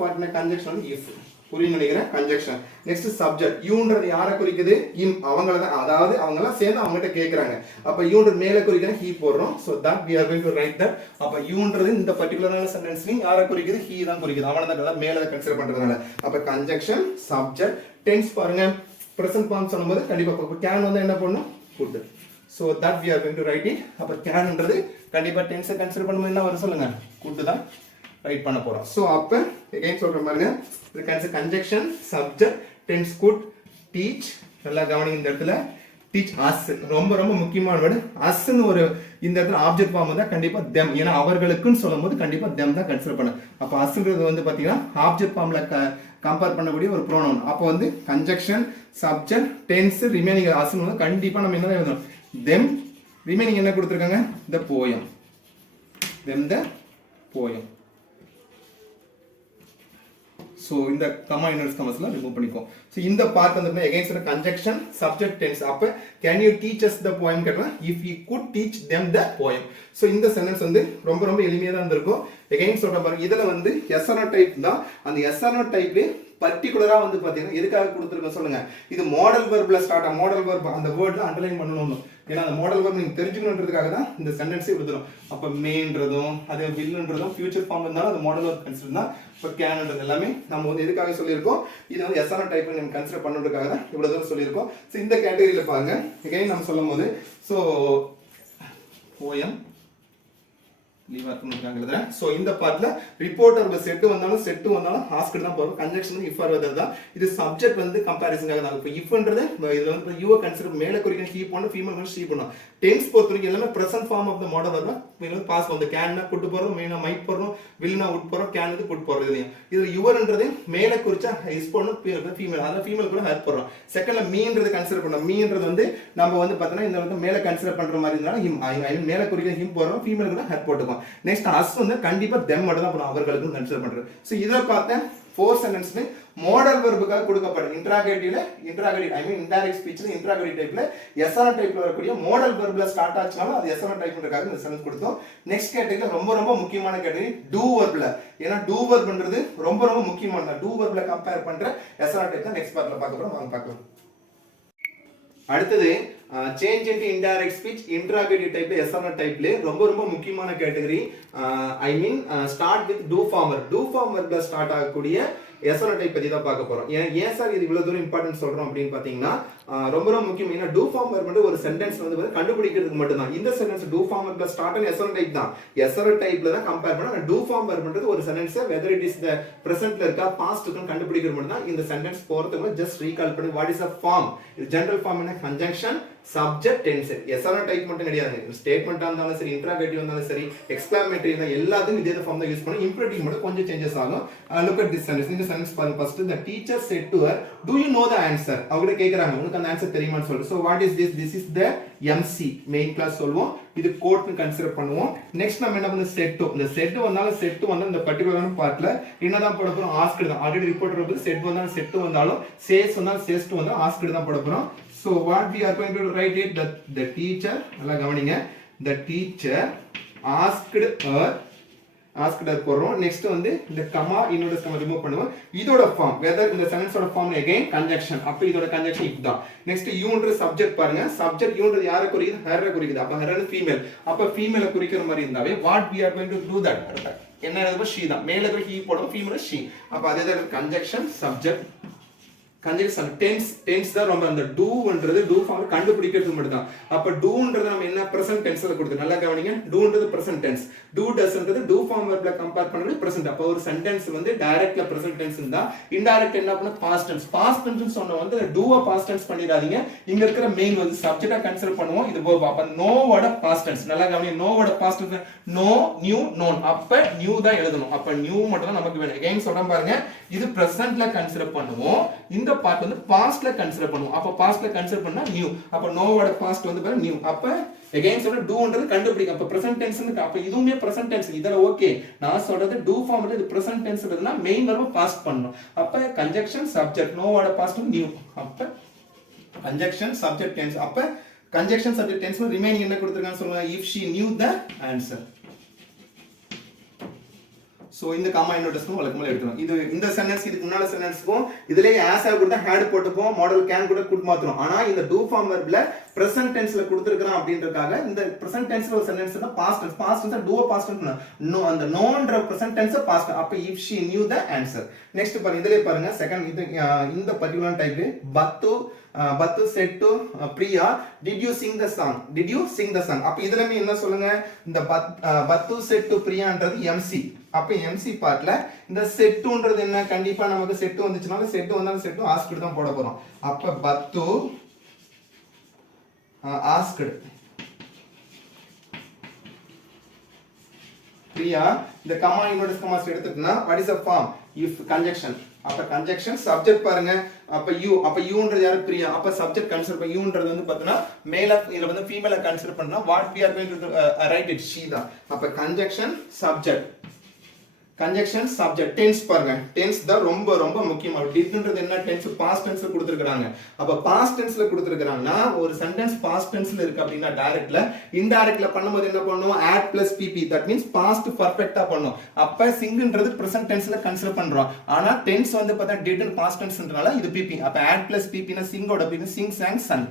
பார்ட்னா கன்ஜங்ஷன் வந்து if. புரியும் நினைக்கிறேன், கன்ஜங்ஷன். நெக்ஸ்ட் சப்ஜெக்ட், யூன்றது யாரை குறிக்குது, இம், அவங்கள தான், அதாவது அவங்க எல்லாம் சேர்ந்து அவங்ககிட்ட கேக்குறாங்க. அப்ப யூன்றது மேல குறிக்கிற he போடுறோம். so that we are going to write that. அப்ப யூன்றது இந்த பர்టిక్యులரான சென்டென்ஸ்ல யாரை குறிக்குது, he தான் குறிக்குது, அவன தான் மேல கன்சிடர் பண்றதுனால. அப்ப கன்ஜங்ஷன், சப்ஜெக்ட், டென்ஸ் பாருங்க. பிரசன்ட் ஃபார்ம் சொல்லும்போது கண்டிப்பா can வந்து என்ன பண்ணனும், could. so that we are going to write it. அப்ப canன்றது கண்டிப்பா டென்ஸ் கன்சிடர் பண்ணும்போது என்ன வரும் சொல்லுங்க, could தான் ரைட் பண்ண போறோம். சோ அப்ப அகைன் சொல்றேன் பாருங்க, இது conjunction, subject, tense, could, teach. நல்லா கவனிங்க இந்த இடத்துல teach us, ரொம்ப ரொம்ப முக்கியமான வேர்ட். usன்னு ஒரு இந்த இடத்துல ஆப்ஜெக்ட் ஃபார்ம் வந்தா கண்டிப்பா them, ஏனா அவர்களுக்குன்னு சொல்லும்போது கண்டிப்பா them தான் கன்சிடர் பண்ணணும். அப்ப usன்றது வந்து பாத்தீங்கன்னா ஆப்ஜெக்ட் ஃபார்ம்ல கம்பேர் பண்ணக்கூடிய ஒரு ப்ரோனவுன். அப்ப வந்து கன்ஜங்ஷன், சப்ஜெக்ட், டென்ஸ், ரிமைனிங் usன்னு வந்து கண்டிப்பா நம்ம என்ன எழுதணும், them. ரிமைனிங் என்ன கொடுத்திருக்காங்க, the poem, them the poem. So இந்த கமா இன்வெர்ஸ் கமாஸ்லாம் ரிமூவ் பண்ணிக்கோ. சோ இந்த பார்ட் வந்து against the conjunction, subject, tense. அப்ப can you teach us the poem கேட்டா if you could teach them the poem. So இந்த சென்டென்ஸ் வந்து ரொம்ப ரொம்ப எளிமையா தான் இருக்கும். அகைன் சொல்ற பாருங்க, இதுல வந்து எஸ்ஆர்ஓ டைப் தான். அந்த எஸ்ஆர்ஓ டைப்ல பர்టిక్యులரா வந்து பாத்தீங்கன்னா எதுக்காக கொடுத்திருக்கோம் சொல்லுங்க, இது மாடல் வெர்ப்ல ஸ்டார்ட் ஆ, மாடல் வெர்ப் அந்த வேர்ட்ல அண்டர்லைன் பண்ணனும். ஏன்னா அந்த மாடல் வெர்ப் நீங்க தெரிஞ்சுக்கணும்ன்றதுக்காக தான் இந்த சென்டென்ஸே எழுதுறோம். அப்ப மேன்றதும் அதே வில்ன்றதும் ஃபியூச்சர் ஃபார்ம் இருந்தாலும் அது மாடல் வெர்ப் கன்சிடர் தான். இப்ப கேன்ன்றது எல்லாமே நம்ம வந்து எதுக்காக சொல்லியிருக்கோம், இது வந்து எஸ்ஆர்ஓ டைப் நம்ம கன்சிடர் பண்றதுக்காக தான் இவ்வளவு தூரம் சொல்லியிருக்கோம். சோ இந்த கேட்டகரியில பாருங்க, அகைன் நம்ம சொல்லும்போது சோ போயம் லீவ் ஆர்க்குன்னு எழுதுறேன். சோ இந்த பார்ட்ல ரிப்போர்ட்டர் செட் வந்தாலும் ஆஸ்க்ட் தான் போறோம். கன்ஜங்ஷன் இஃப் ஆர் வெதர் தான். இது சப்ஜெக்ட் வந்து கம்பேரிசனுக்காக தான். இப்போ இஃப்ன்றது இதுல வந்து யூ கன்சிடர் மேல குறிக்கிற ஹீ போணும், ஃபீமேல் வந்து ஷீ போணும். டென்ஸ் பொறுத்தவரைக்கும் எல்லாமே present form of the modal வரணும். வந்து பாஸ் வந்து கேன்னா கூட்டு போறோம், மெயினா மைட் போறோம், வில்னா உட் போறோம், கேன் வந்து கூட்டு போறது. இது யுவர்ன்றது மேல குறிச்சா இஸ் போணும், ஃபீமேல் அத ஃபீமேல் கூட ஹெல்ப் பண்றோம். செகண்ட்ல மீன்றது கன்சிடர் பண்ணோம். மீன்றது வந்து நம்ம வந்து பார்த்தா இந்த வந்து மேல கன்சிடர் பண்ற மாதிரி இருந்தாலும் ஹிம், ஐ மீன் மேல குறிக்கிற ஹிம் போறோம், ஃபீமேல் கூட ஹெல்ப் போட்டுப்போம். நெக்ஸ்ட் அஸ் வந்து கண்டிப்பா them மட்டும் தான் பண்ணுவோம், அவர்களுக்கு கன்சிடர் பண்றது. சோ இத பார்த்தேன் 4 சென்டென்ஸ்ல மாடல் வெர்புக்காக கொடுக்கப்பட்ட இன்டராகேட்டிவ்ல ஐ மீன் இன்டைரக்ட் ஸ்பீச்ல இன்டராகேட்டிவ் டைப்ல எஸ்ஆர் டைப்ல வரக்கூடிய மாடல் வெர்ப்ல ஸ்டார்ட் ஆச்சுனால அது எஸ்ஆர் டைப்ன்றதுக்காக இந்த சென்டென்ஸ் கொடுத்தோம். நெக்ஸ்ட் கேட்டகரி ரொம்ப ரொம்ப முக்கியமான கேட்டகரி டூ வெர்ப்ல. ஏன்னா டூ வெர்ப்ன்றது ரொம்ப ரொம்ப முக்கியமானது. டூ வெர்ப்ல கம்பேர் பண்ற எஸ்ஆர் டைப் தான் நெக்ஸ்ட் பார்ட்ல பார்க்க போறோம். வாங்க பார்க்கலாம். அடுத்தது change into indirect speech interrogative டைப்ல எஸ்ஆர் டைப்ல ரொம்ப ரொம்ப முக்கியமான category. I mean start with do former. Do ஃபார்மர்ல ஸ்டார்ட் ஆகக்கூடிய எஸ்ஆர் டைப் பத்தி தான் பார்க்க போறோம். ஏன் சார் இது இவ்வளவு தூரம் இம்பார்ட்டன்ட் சொல்றோம் அப்படின்னு பாத்தீங்கன்னா ரொம்ப ரொம்ப முக்கியம். ஏன்னா டூ ஃபார்மர் வந்து ஒரு சென்டென்ஸ் வந்து கண்டுபிடிக்கிறதுக்கு மட்டும் தான். இந்த சென்டென்ஸ் டூ ஃபார்மர்ல ஸ்டார்ட் ஆன எஸ்ஆர் டைப் தான். எஸ்ஆர் டைப்ல தான் கம்பேர் பண்ணா டூ ஃபார்மர் பண்றது ஒரு sentence whether it is the பிரசன்ட்ல இருக்கா பாஸ்ட் இருக்குன்னு கண்டுபிடிக்கிறது மட்டும் தான். இந்த சென்டென்ஸ் போறதுக்கு ஜஸ்ட் ரீகால் பண்ணி வாட் இஸ் a ஃபார்ம். இது ஜெனரல் ஃபார்ம் என்ன, conjunction, subject, tense. S R type மட்டும் கிடையாது. ஸ்டேட்மென்ட்டா இருந்தாலும் சரி, இன்டராகேட்டிவ் இருந்தாலும் சரி, எக்ஸ்கிளமேட்டரி இருந்தா எல்லாத்துக்கும் இதே ஃபார்ம் தான் யூஸ் பண்ணி. இம்பரேட்டிவ் மட்டும் கொஞ்சம் சேஞ்சஸ் ஆகும். Look at this sentence. இந்த சென்டென்ஸ் பாருங்க. First the teacher said to her, do you know the answer? அவங்க கேக்குறாங்க உங்களுக்கு அந்த ஆன்சர் தெரியுமான்னு சொல்லிட்டு. so what is this? This is the MC main class சொல்வோம். இது கோட் னு கன்சிடர் பண்ணுவோம். நெக்ஸ்ட் நம்ம என்ன பண்ணோம், செட். இந்த செட் வந்தாலும் இந்த பர்టిక్యులரான பார்ட்ல என்னதான் போட போறோம், ஆஸ்க்ட் தான். ஆல்ரெடி ரிப்போர்ட்டர் வந்து செட் வந்தாலும் செட் வந்தாலும் சேஸ் வந்தாலும் சேஸ் டு வந்தாலும் ஆஸ்க்ட் தான் போட போறோம். so what we are going to write it, that the teacher, நல்லா கவனிங்க, the teacher asked her, asked போறோம். நெக்ஸ்ட் வந்து இந்த கமா இன்னொரு கமா ரிமூவ் பண்ணுவோம். இதோட ஃபார்ம் வெதர் இந்த சென்டென்ஸோட ஃபார்ம் again conjunction. அப்ப இதோட conjunction இதுதான். நெக்ஸ்ட் யூன்ற சப்ஜெக்ட் பாருங்க. சப்ஜெக்ட் யூன்றது யாரை குறிக்குது? ஹர்ரை குறிக்குது. அப்ப ஹர் வந்து ஃபீமேல். அப்ப ஃபீமேலை குறிக்கிற மாதிரி இருந்தாவே what we are going to do that. என்ன எழுதுவோம்? she தான். மேல இருக்கிற he போடுவோம், ஃபீமேல் she. அப்ப அதே தான் conjunction subject conjunction tense தான் ரொம்ப அந்த doன்றது do ஃபார்ம் கண்டுபிடிக்கிறது மட்டும் தான். அப்ப doன்றது நம்ம என்ன present tenseல கொடுத்து நல்லா கவனிங்க. doன்றது present tense. do doesன்றது do ஃபார்ம் வெர்ப்ல கம்பேர் பண்றது present. அப்ப ஒரு சென்டென்ஸ் வந்து டைரக்ட்ல present tense இருந்தா இன்டைரக்ட் என்ன பண்ண past tense. past tense சொன்ன வந்து do-வ past tense பண்ணிராதீங்க. இங்க இருக்கிற மெயின் வந்து சப்ஜெக்ட்டா கன்சிடர் பண்ணுவோம். இது verb. அப்ப no-வோட past tense. நல்லா கவனிங்க. no-வோட past tense no, new, known. அப்ப new தான் எழுதணும். அப்ப new மட்டும் தான் நமக்கு வேணும். again சொல்றேன் பாருங்க. இது presentல கன்சிடர் பண்ணுவோம். இந்த பார்ட் வந்து பாஸ்ட்ல கன்சிடர் பண்ணுவோம். அப்ப பாஸ்ட்ல கன்சிடர் பண்ணா நியூ. அப்ப நோவோட பாஸ்ட் வந்து பாருங்க நியூ. அப்ப அகைன் சொல்ற டூன்றது கண்டுபிடிக்கும். அப்ப பிரசன்ட் டென்ஸ் அப்ப இதுவுமே பிரசன்ட் டென்ஸ். இதெல்லாம் ஓகே. நான் சொல்றது டூ ஃபார்ம்ல இது பிரசன்ட் டென்ஸ்ன்றதுனா மெயின் வெர்ப் பாஸ்ட் பண்ணனும். அப்ப கன்ஜங்ஷன் சப்ஜெக்ட் நோவோட பாஸ்ட் நியூ. அப்ப கன்ஜங்ஷன் சப்ஜெக்ட் டென்ஸ். அப்ப கன்ஜங்ஷன் சப்ஜெக்ட் டென்ஸ்ல ரிமைனிங் என்ன கொடுத்திருக்கான்னு சொல்லுங்க. if she knew the answer. So இந்த காமா இன்னோடஸ்க்கும் வழக்கமா எடுத்துறோம். இது இந்த சென்டென்ஸ் இதுக்கு முன்னால சென்டென்ஸ்க்கும் இதுலயே as ஆ கொடுத்தா had போட்டுப்போம். மாடல் can கூட குட் மாத்துறோம். ஆனா இந்த do ஃபார்ம் வெர்ப்ல present tenseல கொடுத்திருக்கறோம் அப்படின்றதுக்காக இந்த present tenseல ஒரு சென்டென்ஸ்னா past tense. past tense do past tense no அந்த noன்ற present tense past. அப்ப if she knew the answer. Next பாருங்க. இதுலயே பாருங்க செகண்ட் இது இந்த particular type Battu said to Priya, did you sing the song? Did you sing the song? அப்ப இதுலமே என்ன சொல்லுங்க. இந்த Battu said to Priyaன்றது MC. அப்ப MC பார்ட்ல இந்த said toன்றது என்ன? கண்டிப்பா நமக்கு said to வந்துச்சுனால said to வந்தாலும் said to asked தான் போட போறோம். அப்ப Battu asked Priya. இந்த கமா இன்வெர்ஸ் கமாஸ் எடுத்துட்டா what is the form? if conjunction. அப்ப conjunction subject பாருங்க. அப்ப யூன்றது யாரு? பிரியா. அப்ப சப்ஜெக்ட் கன்சிடர் பண்ண யூன்றது வந்து பார்த்தனா மேல இதுல வந்து ஃபீமேல கன்சிடர் பண்ணா what we are going to write it she தான். அப்ப conjunction subject tense பாருங்க. tense தான் ரொம்ப ரொம்ப முக்கியமா. didன்றது என்ன? tense past tenseல கொடுத்திருக்காங்க. அப்ப past tenseல கொடுத்திருக்காங்கன்னா ஒரு சென்டென்ஸ் past tenseல இருக்கு அப்படினா டைரக்ட்ல இன்டைரக்ட்ல பண்ணும்போது என்ன பண்ணுவோம்? add plus pp. that means past perfectா பண்ணும். அப்ப singன்றது present tenseல கன்சிடர் பண்றோம். ஆனா tense வந்து பார்த்தா did and past tenseன்றனால இது pp. அப்ப add plus pp னா singோட pp sing sang sun.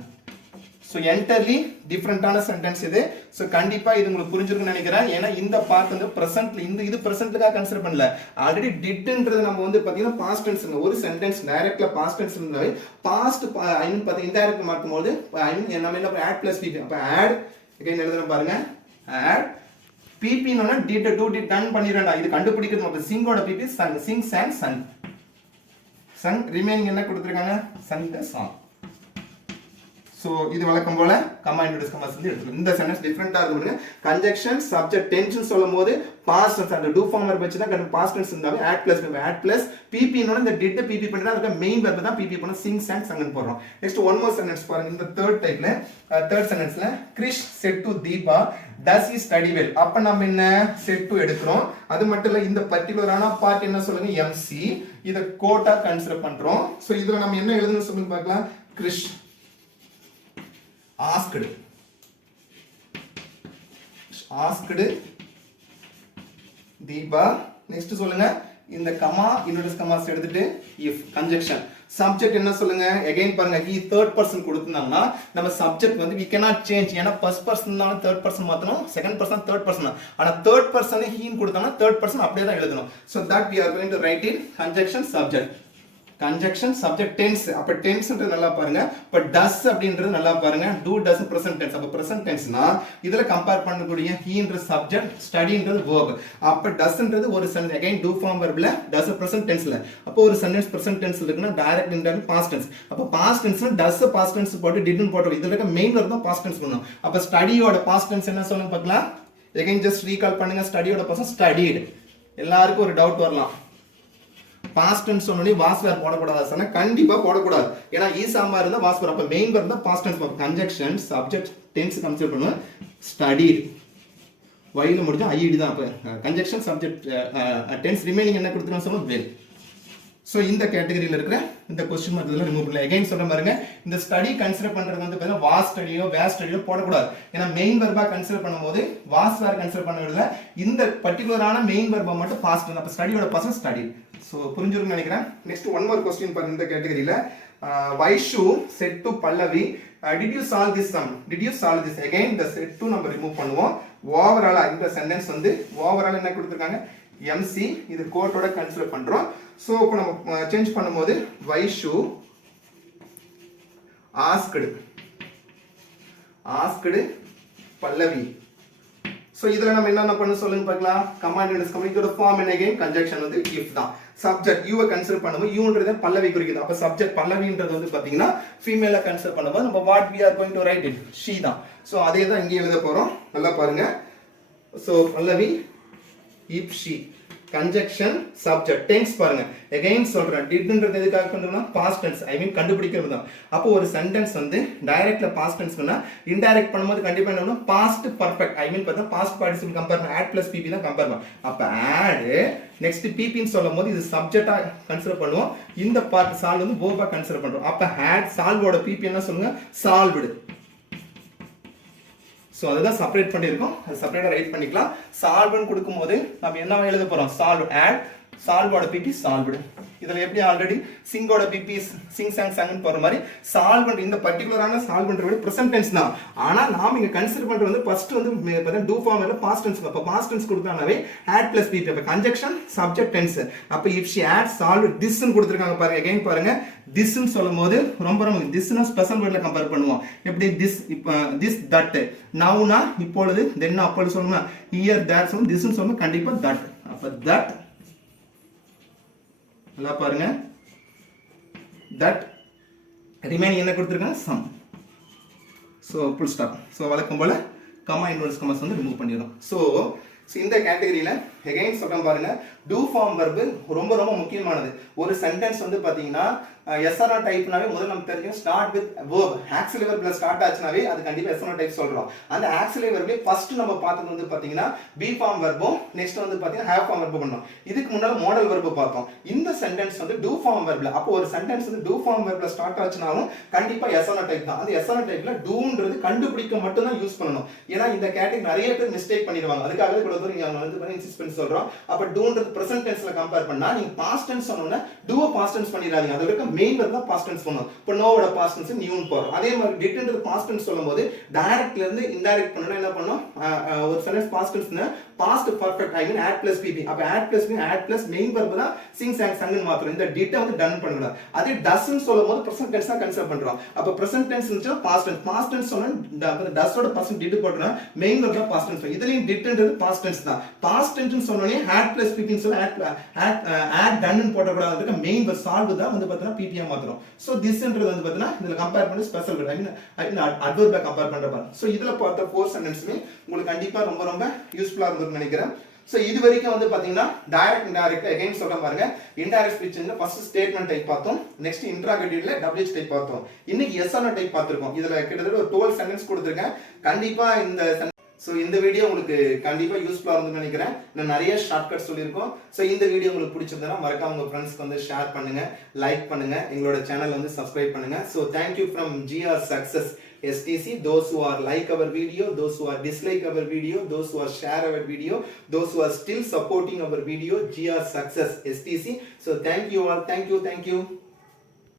So entirely different-ஆன சென்டென்ஸ் இது. சோ கண்டிப்பா இது உங்களுக்கு புரிஞ்சிருக்கும்னு நினைக்கிறேன். ஏனா இந்த பார்ட் வந்து பிரசன்ட்ல இது பிரசன்ட்ல கன்சிடர் பண்ணல. ஆல்ரெடி didன்றது நம்ம வந்து பாத்தீங்கன்னா past tense. ஒரு சென்டென்ஸ் டைரக்ட்ல past tense இருந்தாவே past ஐ மீன் பாத்தீங்க இன்டைரக்ட் மாத்தும்போது ஐ மீன் நம்ம என்ன add plus pp. அப்ப add again எழுதுறேன் பாருங்க. add pp னா did do did done பண்ணிரேன்டா. இது கண்டுபிடிக்கிறது அப்ப singோட pp sing sang sun remaining என்ன கொடுத்திருக்காங்க? sang the song. சோ இது வழக்கம் போல கமா இன்வெர்ஸ் கமாஸ் வந்து எடுத்துக்கலாம். இந்த சென்டென்ஸ் டிஃபரண்டா இருக்கு. கன்ஜங்ஷன் சப்ஜெக்ட் டென்ஷன் சொல்லும்போது past tense அந்த do form verb வச்சு தான் past tense இருந்தாவே add plus pp னோட இந்த did pp பண்ணினா அதுக்கு மெயின் verb தான் pp பண்ண sing sang sung போறோம். நெக்ஸ்ட் ஒன் மோர் சென்டென்ஸ் பாருங்க. இந்த third சென்டென்ஸ்ல Krish said to Deepa does he study well. அப்ப நாம என்ன said to எடுக்கிறோம். அது மட்டும் இல்ல இந்த பர்టిక్యులரான பார்ட் என்ன சொல்லுங்க MC. இத கோட்டா கன்சிடர் பண்றோம். சோ இதுல நம்ம என்ன எழுதணும் சொல்லுங்க பார்க்கலாம். Krish asked Deepa. நெக்ஸ்ட் சொல்லுங்க. இந்த கமா இன்வெர்ஸ் கமாஸ் எடுத்துட்டு if conjunction subject என்ன சொல்லுங்க. again பாருங்க he third person கொடுத்திருந்தாங்கன்னா நம்ம சப்ஜெக்ட் வந்து we cannot change. ஏனா first person தான் third person மாத்தணும். second person third person. ஆனா third person he ன்னு கொடுத்தானா third person அப்படியே தான் எழுதணும். so that we are going to write in conjunction subject tense. அப்ப tenseன்றது நல்லா பாருங்க. இப்ப does அப்படின்றது நல்லா பாருங்க. do does present tense. அப்ப present tenseனா இதல கம்பேர் பண்ணக்கூடிய heன்றது subject, studyன்றது verb. அப்ப doesன்றது ஒரு sentence again do form verbல does present tenseல. அப்ப ஒரு sentence present tense இருக்குனா direct indirect past tense. அப்ப past tenseனா does past tense போட்டு did ன்னு போட்டு இதல இருக்க மெயின் verb தான் past tense பண்ணனும். அப்ப studyயோட past tense என்ன சொல்லுங்க பார்க்கலாம். again just recall பண்ணுங்க. studyயோட past studied. எல்லாருக்கும் ஒரு டவுட் வரலாம். past tense சொன்னனே was were போடக்கூடாதா சொன்னா கண்டிப்பா போடக்கூடாது. ஏனா ஈசாமா இருந்தா was were. அப்ப மெயின் verb தான் past tense. conjunction subject tense consider பண்ணுங்க. studied y ல முடிஞ்சா id தான். அப்ப conjunction subject tense remaining என்ன கொடுத்துறோம் சொல்லுங்க well. ஸோ இந்த கேட்டகரியில் இருக்கிற இந்த கொஸ்டின் மார்க் இதெல்லாம் ரிமூவ் பண்ணல. எகைன் சொல்ற பாருங்க, இந்த ஸ்டடி கன்சிடர் பண்றது வந்து பார்த்தீங்கன்னா வாஸ் ஸ்டடியோ வேர் ஸ்டடியோ போடக்கூடாது. ஏன்னா மெயின் வெர்பா கன்சிடர் பண்ணும்போது வாஸ் வேர் கன்சிடர் பண்ண இந்த பர்டிகுலரான மெயின் வெர்பா மட்டும் பாஸ்ட். அப்போ ஸ்டடியோட பர்சன் ஸ்டடி. ஸோ புரிஞ்சிருக்குன்னு நினைக்கிறேன். நெக்ஸ்ட் ஒன் மோர் கொஸ்டின் பாருங்க இந்த கேட்டகரியில். Vaishu set to Pallavi did you solve this sum? Did you solve this? Again the set to நம்ம ரிமூவ் பண்ணுவோம். ஓவராலா இந்த சென்டென்ஸ் வந்து ஓவரால் என்ன கொடுத்துருக்காங்க, MC. இது கோட்டோட கன்சிடர் பண்றோம். ஸோ இப்போ நம்ம சேஞ்ச் பண்ணும்போது வைஷு ஆஸ்க்டு பல்லவி. ஸோ இதில் நம்ம என்னென்ன பண்ண சொல்லுங்க பார்க்கலாம். கமாண்ட் இதோட ஃபார்ம் என்ன, அகைன் கன்ஜெக்ஷன் வந்து இஃப் தான். சப்ஜெக்ட் யூவை கன்சிடர் பண்ணும்போது யூன்றது பல்லவி குறிக்குது. அப்போ சப்ஜெக்ட் பல்லவின்றது வந்து பார்த்தீங்கன்னா ஃபீமேலை கன்சிடர் பண்ணும்போது நம்ம what we are going to write it she தான். ஸோ அதே தான் இங்கே எழுத போகிறோம். நல்லா பாருங்க. So Pallavi if she conjunction subject tense பாருங்க. அகைன் சொல்றேன், டிட்ன்றது எதுக்காக கொண்டுனா பாஸ்ட் டென்ஸ், ஐ மீன் கண்டுபிடிக்கிறது தான். அப்போ ஒரு சென்டென்ஸ் வந்து டைரக்ட்ல பாஸ்ட் டென்ஸ்னா இன்டைரக்ட் பண்ணும்போது கண்டிப்பா என்ன பண்ணணும், பாஸ்ட் பர்ஃபெக்ட், ஐ மீன் பார்த்தா பாஸ்ட் பார்ட்டிசிபிள் கம்பேர் பண்ண ஆட் பிளஸ் பிபி தான் கம்பேர் பண்ணணும். அப்ப ஆட் நெக்ஸ்ட் பிபின்னு சொல்லும்போது இது சப்ஜெக்டா கன்சிடர் பண்ணுவோம். இந்த பார்ட் சால்வ் வந்து வேர்பா கன்சிடர் பண்றோம். அப்ப ஆட் சால்வோட பிபி என்ன சொல்லுங்க, சால்வ்டு. ஸோ அதுதான் செப்பரேட் பண்ணியிருக்கோம். அது செப்பரேட்டாக ரைட் பண்ணிக்கலாம். சால்வ்னு கொடுக்கும்போது நம்ம என்ன எழுத போகிறோம், சால்வ் ஆட் சால்வோட பிபி சால்வ்டு. இதில் எப்படி ஆல்ரெடி சிங்கோட பிபி சிங் சாங் சாங்னு போகிற மாதிரி சால்வ் இந்த பர்டிகுலரான சால்வ்ன்றது ப்ரெசென்ட் டென்ஸ் தான். ஆனால் நாம் இங்கே கன்சிடர் பண்ணுறது வந்து ஃபர்ஸ்ட் வந்து பார்த்தீங்கன்னா டூ ஃபார்ம் இல்லை பாஸ்ட் டென்ஸ். அப்போ பாஸ்ட் டென்ஸ் கொடுத்தாவே ஆட் பிளஸ் பிபி. அப்போ கன்ஜெக்ஷன் சப்ஜெக்ட் டென்ஸ். அப்போ இஃப் ஷி ஆட் சால்வ் திஸ்ன்னு கொடுத்துருக்காங்க பாருங்க. அகைன் பாருங்க, திஸ்ன்னு சொல்லும் போது ரொம்ப திஸ்னா ஸ்பெஷல் வேர்ட்ல கம்பேர் பண்ணுவோம். எப்படி திஸ், இப்போ திஸ் தட், நவுனா இப்பொழுது, தென் அப்பொழுது சொல்லணும், ஹியர் தேட் சொல்லணும், திஸ்ன்னு சொல்லணும், கண்டிப்பாக தட். அப்போ தட் நல்லா பாருங்க, தட் ரிமைனிங் என்ன கொடுத்துருக்காங்க, சம். So full stop. ஸோ வழக்கம் போல கமா இன்வெர்ஸ் கமாஸ் வந்து ரிமூவ் பண்ணிடும். ஸோ இந்த கேட்டகரியில் எகைன் சொல்றேன் பாருங்க, டூ ஃபார்ம் வெர்பு ரொம்ப ரொம்ப முக்கியமானது. ஒரு சென்டென்ஸ் வந்து பார்த்தீங்கன்னா எஸ்ஆர்ஆர் டைப்னாவே முதல்ல நமக்கு தெரியும், ஸ்டார்ட் வித் வேர்ப். ஆக்சிலரி வெர்ப்ல ஸ்டார்ட் ஆச்சுனாவே அது கண்டிப்பாக எஸ்ஆர்ஆர் டைப் சொல்றோம். அந்த ஆக்சிலரி வெர்ப்ல ஃபர்ஸ்ட் நம்ம பார்த்தது வந்து பார்த்தீங்கன்னா பி ஃபார்ம் வெர்பும் நெக்ஸ்ட் வந்து பார்த்தீங்கன்னா ஹேவ் ஃபார்ம் வெர்பு பண்ணோம். இதுக்கு முன்னாடி மாடல் வெர்பு பார்த்தோம். இந்த சென்டென்ஸ் வந்து டூ ஃபார்ம் வெர்ப்ல. அப்போ ஒரு சென்டென்ஸ் வந்து டூ ஃபார்ம் வெர்ப்ல ஸ்டார்ட் ஆச்சுனாலும் கண்டிப்பாக எஸ்ஆர்ஆர் டைப் தான். அந்த எஸ்ஆர்ஆர் டைப்ல டூன்றது கண்டுபிடிக்க மட்டும் தான் யூஸ் பண்ணணும். ஏன்னா இந்த கேட்டகரி நிறைய பேர் மிஸ்டேக் பண்ணிடுவாங்க. அதுக்காக இவ்வளவு தூரம் இங்க வந்து பண்ணி இன்சிஸ்ட் பண்ணி சொல்றோம். அப்ப டூன்றது பிரசன்ட் டென்ஸ்ல கம்பேர் பண்ணா நீங்க பாஸ்ட் டென்ஸ் சொன்னோம்னா டூவை பாஸ்ட் டென்ஸ் பண்ணிடாதீங்க. அதோட இருக்க மெயின் வெர்ப் தான் பாஸ்ட் டென்ஸ் பண்ணணும். இப்போ நோவோட பாஸ்ட் டென்ஸ் நியூன்னு போறோம். அதே மாதிரி டிட்ன்றது பாஸ்ட் டென்ஸ் சொல்லும்போது டைரக்ட்ல இருந்து இன்டைரக்ட் பண்ணனும். என்ன பண்ணனும், ஒரு சென்டென்ஸ் பாஸ்ட் டென்ஸ்னா பாஸ்ட் பர்ஃபெக்ட், ஐ மீன் ஆட் பிளஸ் பிபி. அப்ப ஆட் பிளஸ் மீன் ஆட் பிளஸ் மெயின் வெர்ப் தான் சிங் சாங் சங்னு மாத்துறோம். இந்த டிட்ட வந்து டன் பண்ணலாம். அதே டஸ்ன்னு சொல்லும்போது பிரசன்ட் டென்ஸ் தான் கன்சிடர் பண்றோம். அப்ப பிரசன்ட் டென்ஸ் இருந்துச்சுனா பாஸ்ட் டென்ஸ். பாஸ்ட் டென்ஸ் சொன்னா டஸ்ஸோட பர்சன்ட் டிட் போட்டனா மெயின் வெர்ப் தான் பாஸ்ட் டென்ஸ். இதுலயும் டிட்ன்றது பாஸ்ட் டென்ஸ் தான். பாஸ்ட் டென்ஸ் சொன்னோனே ஆட் பிளஸ் பிபி சொல்ல ஆட் டன் போட கூடாது. இருக்க மெயின் வெர்ப் சால்வ் தான் வந்து பார்த்தா பிபியா மாத்துறோம். சோ திஸ்ன்றது வந்து பார்த்தா இதுல கம்பேர் பண்ணி ஸ்பெஷல் வெர்ப், ஐ மீன் அட்வர்பை கம்பேர் பண்ற பாருங்க. சோ இதுல பார்த்த ஃபோர் சென்டென்ஸ்மே உங்களுக்கு கண்டிப்பா ரொம்ப ரொம்ப யூஸ்ஃபுல்லா இருக்கும்னு நினைக்கிறேன். சோ இது வரைக்கும் வந்து பாத்தீங்கன்னா டைரக்ட் இன்டைரக்ட் அகைன் சொல்ற பாருங்க. இன்டைரக்ட் ஸ்பீச்ல ஃபர்ஸ்ட் ஸ்டேட்மென்ட் டைப் பார்த்தோம். நெக்ஸ்ட் இன்டராகேட்டிவ்ல WH டைப் பார்த்தோம். இன்னைக்கு எஸ் ஆர் டைப் பார்த்திருக்கோம். இதுல கிட்டத்தட்ட ஒரு 12 சென்டென்ஸ் கொடுத்திருக்கேன். கண்டிப்பா இந்த வீடியோ உங்களுக்கு கண்டிப்பா யூஸ்ஃபுல்லா இருக்கும்னு நினைக்கிறேன். நான் நிறைய ஷார்ட்கட் சொல்லியிருக்கோம். சோ இந்த வீடியோ உங்களுக்கு பிடிச்சிருந்தா மறக்காம உங்க ஃப்ரெண்ட்ஸ்க்கு வந்து ஷேர் பண்ணுங்க, லைக் பண்ணுங்க, எங்களோட சேனல் வந்து சப்ஸ்கிரைப் பண்ணுங்க. So thank you from GR Success STC, those who are like our video, those who are dislike our video, those who are share our video, those who are still supporting our video, GR Success STC. So thank you all, thank you.